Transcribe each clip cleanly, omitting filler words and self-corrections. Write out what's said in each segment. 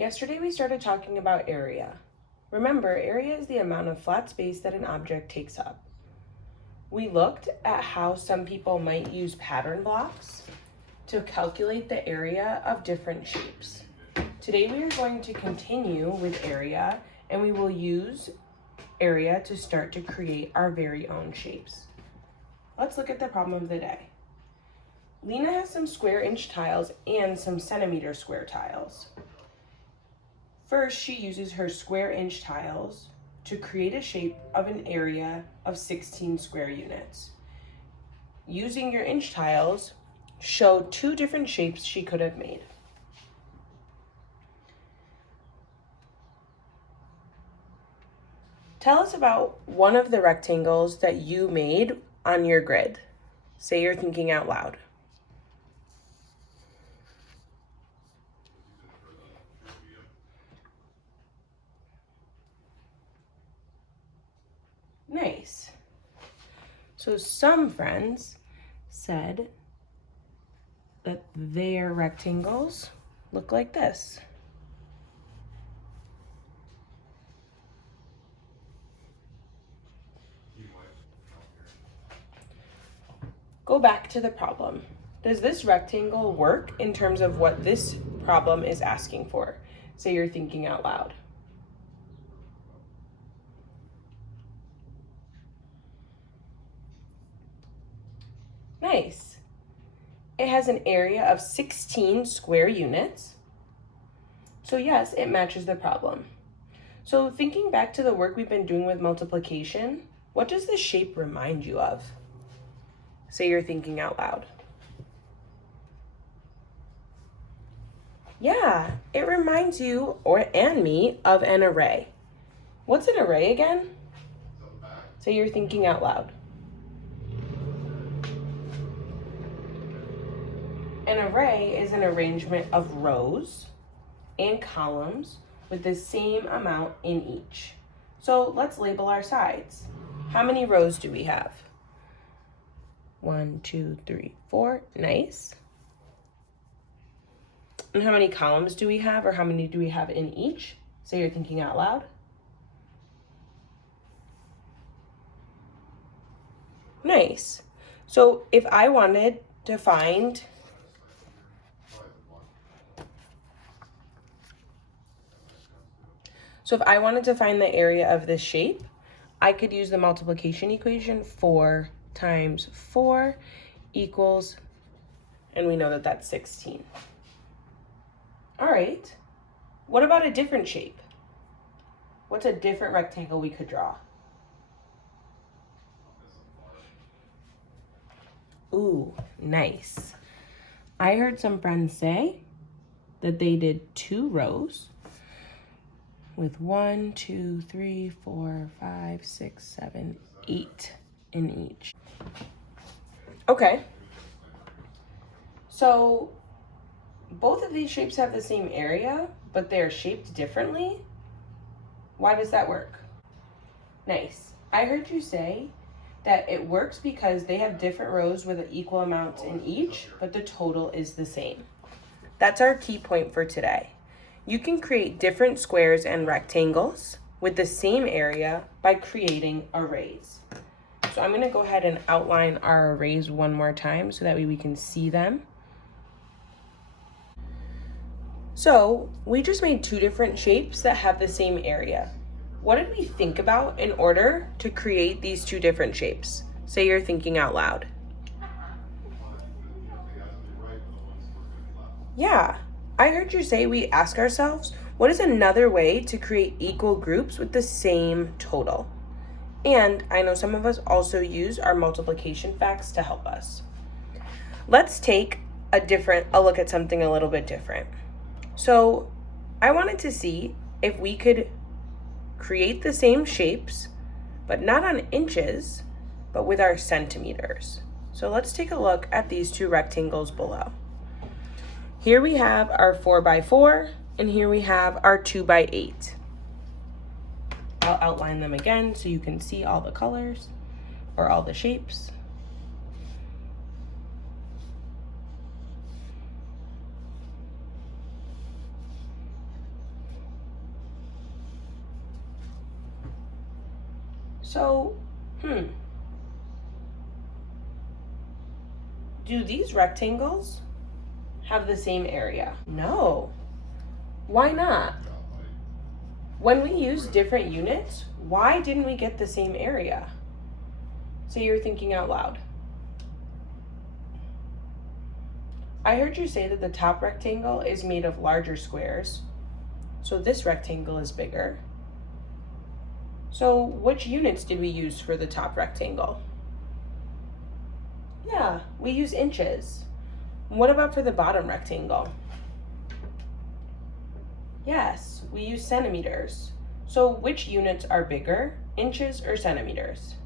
Yesterday we started talking about area. Remember, area is the amount of flat space that an object takes up. We looked at how some people might use pattern blocks to calculate the area of different shapes. Today we are going to continue with area, and we will use area to start to create our very own shapes. Let's look at the problem of the day. Lena has some square inch tiles and some centimeter square tiles. First, she uses her square inch tiles to create a shape of an area of 16 square units. Using your inch tiles, show two different shapes she could have made. Tell us about one of the rectangles that you made on your grid. Say you're thinking out loud. Nice. So some friends said that their rectangles look like this. Go back to the problem. Does this rectangle work in terms of what this problem is asking for? Say you're thinking out loud. Nice. It has an area of 16 square units. So yes, it matches the problem. So thinking back to the work we've been doing with multiplication, what does this shape remind you of? Say you're thinking out loud. Yeah, it reminds you and me of an array. What's an array again? Say you're thinking out loud. An array is an arrangement of rows and columns with the same amount in each. So let's label our sides. How many rows do we have? 1, 2, 3, 4. Nice. And how many columns do we have, or how many do we have in each? Say you're thinking out loud. Nice. So if I wanted to find the area of this shape, I could use the multiplication equation. 4 times 4 equals, and we know that that's 16. All right, what about a different shape? What's a different rectangle we could draw? Ooh, nice. I heard some friends say that they did 2 rows with 1, 2, 3, 4, 5, 6, 7, 8 in each. Okay. So both of these shapes have the same area, but they're shaped differently. Why does that work? Nice. I heard you say that it works because they have different rows with an equal amount in each, but the total is the same. That's our key point for today. You can create different squares and rectangles with the same area by creating arrays. So I'm going to go ahead and outline our arrays one more time so that way we can see them. So we just made 2 different shapes that have the same area. What did we think about in order to create these 2 different shapes? Say you're thinking out loud. Yeah, I heard you say we ask ourselves, what is another way to create equal groups with the same total? And I know some of us also use our multiplication facts to help us. Let's take a look at something a little bit different. So I wanted to see if we could create the same shapes, but not on inches, but with our centimeters. So let's take a look at these 2 rectangles below. Here we have our 4x4, and here we have our 2x8. I'll outline them again so you can see all the colors or all the shapes. So, do these rectangles have the same area? No. Why not? When we use different units, why didn't we get the same area? Say you're thinking out loud. I heard you say that the top rectangle is made of larger squares, so this rectangle is bigger. So which units did we use for the top rectangle? Yeah, we use inches. What about for the bottom rectangle? Yes, we use centimeters. So which units are bigger, inches or centimeters?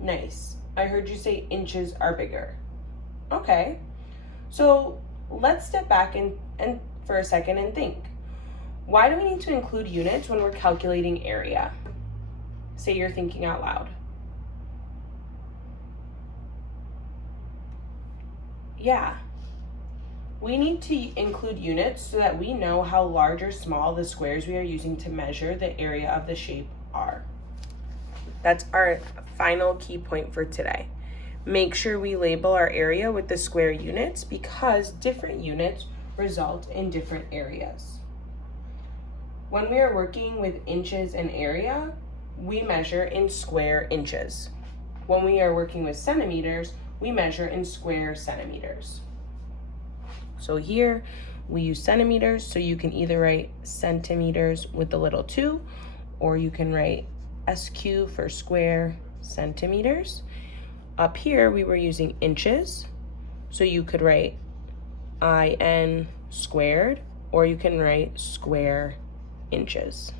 Nice. I heard you say inches are bigger. Okay, so let's step back and for a second and think. Why do we need to include units when we're calculating area? Say you're thinking out loud. Yeah, we need to include units so that we know how large or small the squares we are using to measure the area of the shape are. That's our final key point for today. Make sure we label our area with the square units because different units result in different areas. When we are working with inches and area, we measure in square inches. When we are working with centimeters, we measure in square centimeters. So here we use centimeters, so you can either write centimeters with the little 2, or you can write SQ for square centimeters. Up here, we were using inches, so you could write IN squared, or you can write square inches.